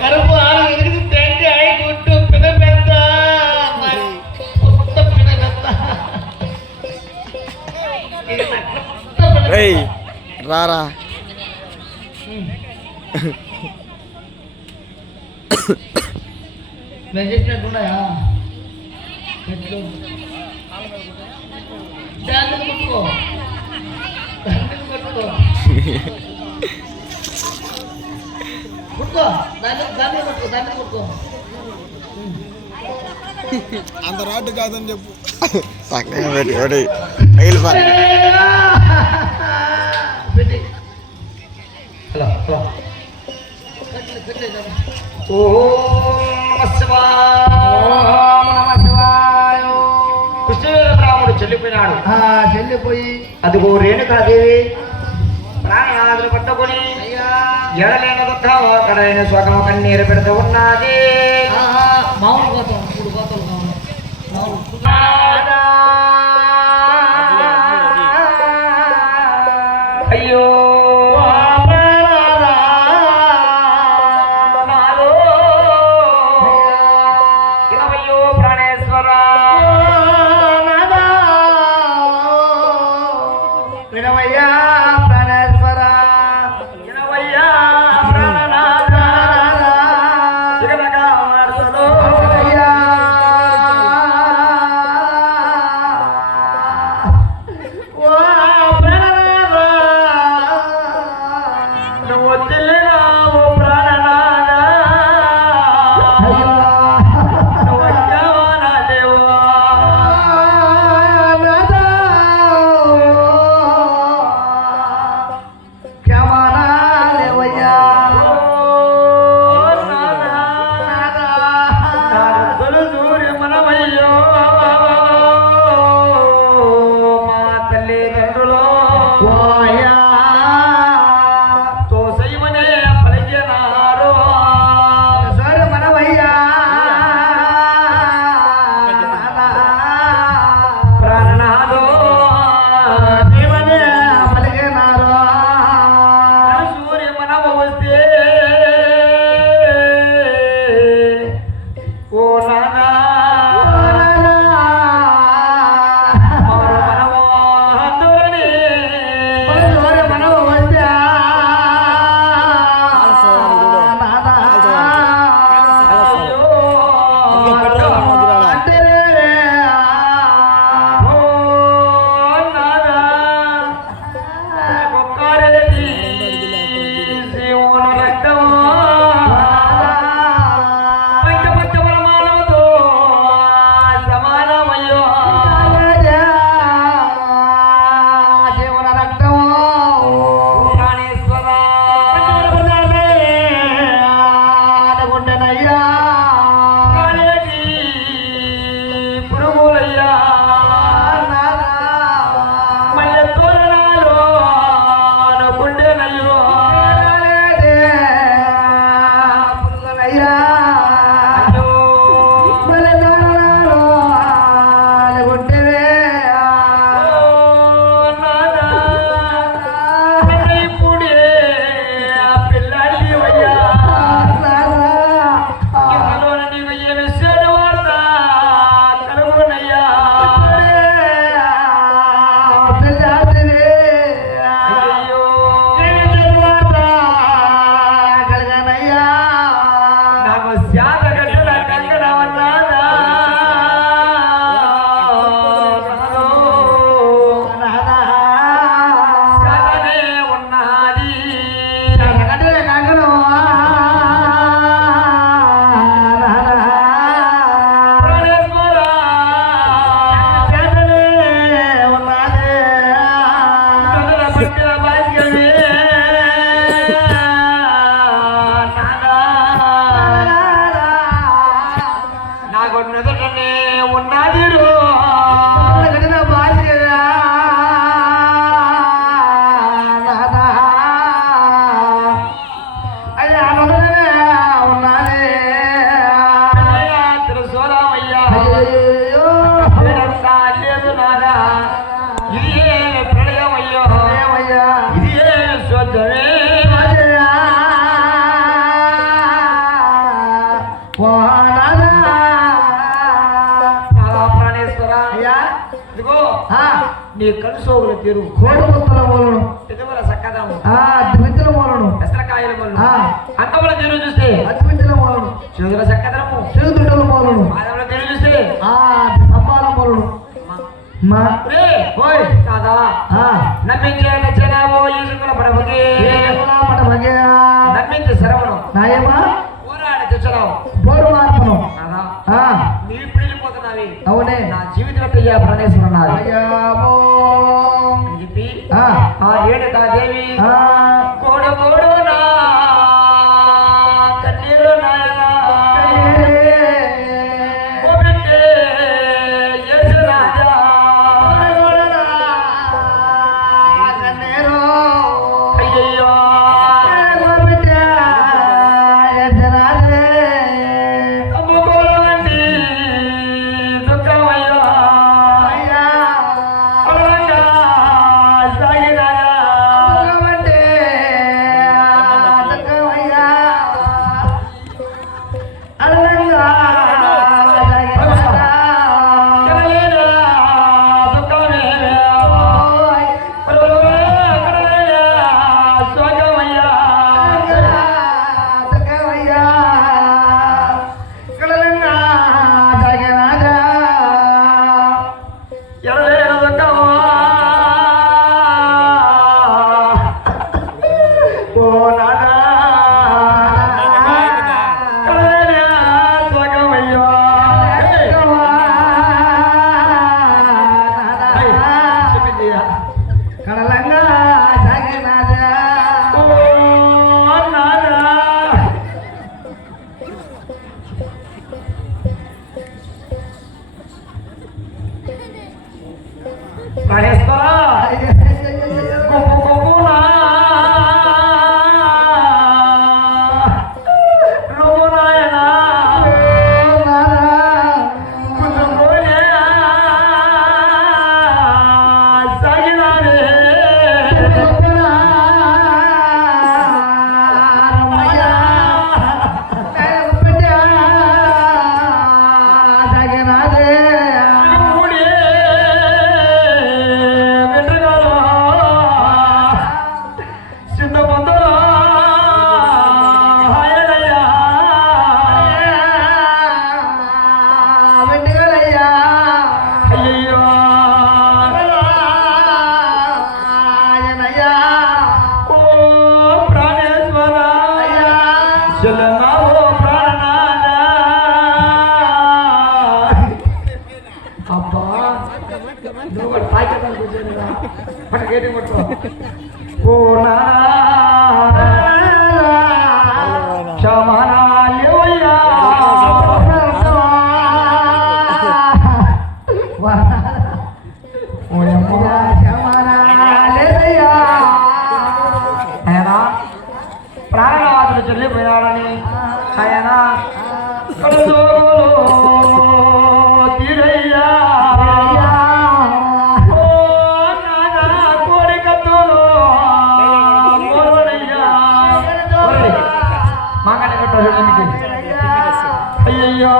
கருப்பு ஆறு இருக்குது தேங்காய் கூட்டு பின்ன பெத்தா రారా నేను చెప్పినట్టున్నాయా దాన్ని కొట్టుకో కొట్టుకో కొట్టుకో దాన్ని కొట్టుకో దాన్ని కొట్టుకో అంత రాటు కాదని చెప్పు పక్కన పెట్టి ఒకటి పగిలిపోయి కృష్ణరాముడు చెల్లిపోయినాడు చెల్లిపోయి అదిగో రేణుకాదేవి ప్రాణాదులు పట్టుకొని ఎడలేని దుఃఖం అక్కడైన స్వగం కన్నీరు పెడుతూ ఉన్నది మామూలు కోతం 3 కోతలు కావాలి అయ్యో నీ కలుసోగుల తీరు కోడి ముత్తల మూలను తిరుమల సక్కదము అతిమించిన మూలను పెసరకాయల వల్ల అంకముల తీరు చూస్తే అతిమించిన మూలను చెదుల సక్కదము చిరుదుడ్డల మూలను పాదముల తీరు చూస్తే స్తంభాల మూలను మా ఓయ్ కాదా నమ్మించే నచ్చనావో ఈసుకుల పడవకి నమ్మించే శరవణం నాయమా పోరాడ తెచ్చరావు బోరు మార్పను కాదా నీ ఇప్పుడు వెళ్ళిపోతున్నావి అవునే నా జీవితంలో పెయ్యా ప్రణేశ్వరం ఉన్నది అయ్యామో అని చెప్పి ఆ రేణుకాదేవి కోడు కోడు నా కన్నీరు నాయనా కోపెట్టే యేసు రాజా అయ్యయ్యో అమ్ముకోలండి దుఃఖమయ్యా అమరంగా సాగినాయా కనలేనా దుఃఖమేనా కనలేనా స్వర్గమయ్యా ఎనలేనా దుఃఖమా ఓ నాదా కనలేనా స్వర్గమయ్యా చెప్పిందియా కళలంగా సాగినాదా ఓ నాదా మహేశ్వరా గొప్ప గొప్పనా నువ్వు నాయనా కుటుంబోనే సాగినారే మూడే వెంట్రుకలో చిన్న పొందలో హాయనయ్యా అయ్యయ్యో ఓ ప్రాణేశ్వర చెల్లెన్నా ఓ ప్రాణనాథ అబ్బా నువ్వు తాకేదానికి వచ్చానురా పట్ట గేటి పట్టుకో ఓ నా క్షమానాలేవయ్యా ఆయన ప్రాణవాదులు చెల్లిపోయాడని ఆయన తీరయ్యా ఓ నానా కోరికతోలో ఓరయ్యా మాంగళ కట్టారు అయ్యయ్యో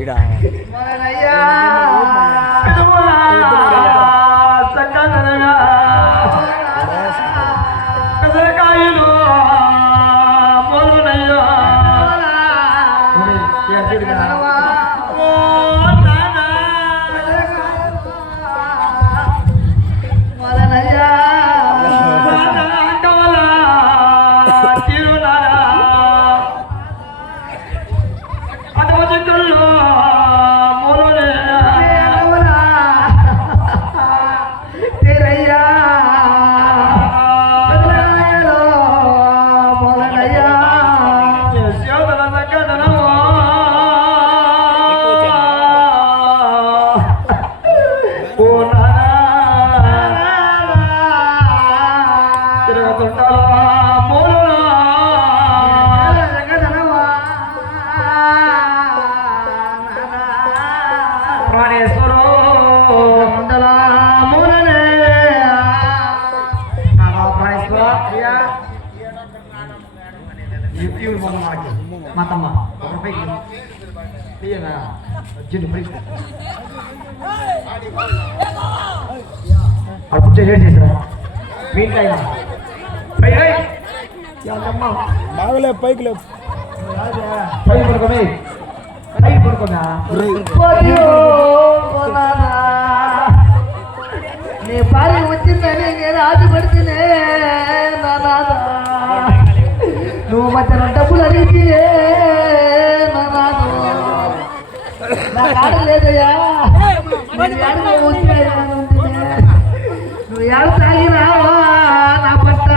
ఇడా సక్కదనగా పెసరకాయలు మొలునయ్యా ఓ నానా కమలా తిరునారా అదవ చిక్కుల్లో మొలునే శోధన సక్కదనమో ఓ నానా తిరుగుతుంటాలో మూలనా ప్రాణేశ్వరో మూలనే ప్రాణేశ్వర మా తమ్మ ఒక రూపాయి తీయనా అర్జెంట్ బయట అక్కడ కూర్చో లేట్ చేసిరా మీ ఇంట్లో అయినా బాగలే పైకి లేవు పై పడుకోమే పై పడుకోనా నీ భార్య వచ్చిందని నేను ఆశపడితేనే నా నాదా నువ్వు మధ్యాహ్నం డబ్బులు అడిగితే నా నాదు నాకు ఆడలేదయ్యా నువ్వు ఏడు తాగినావా నా పట్ట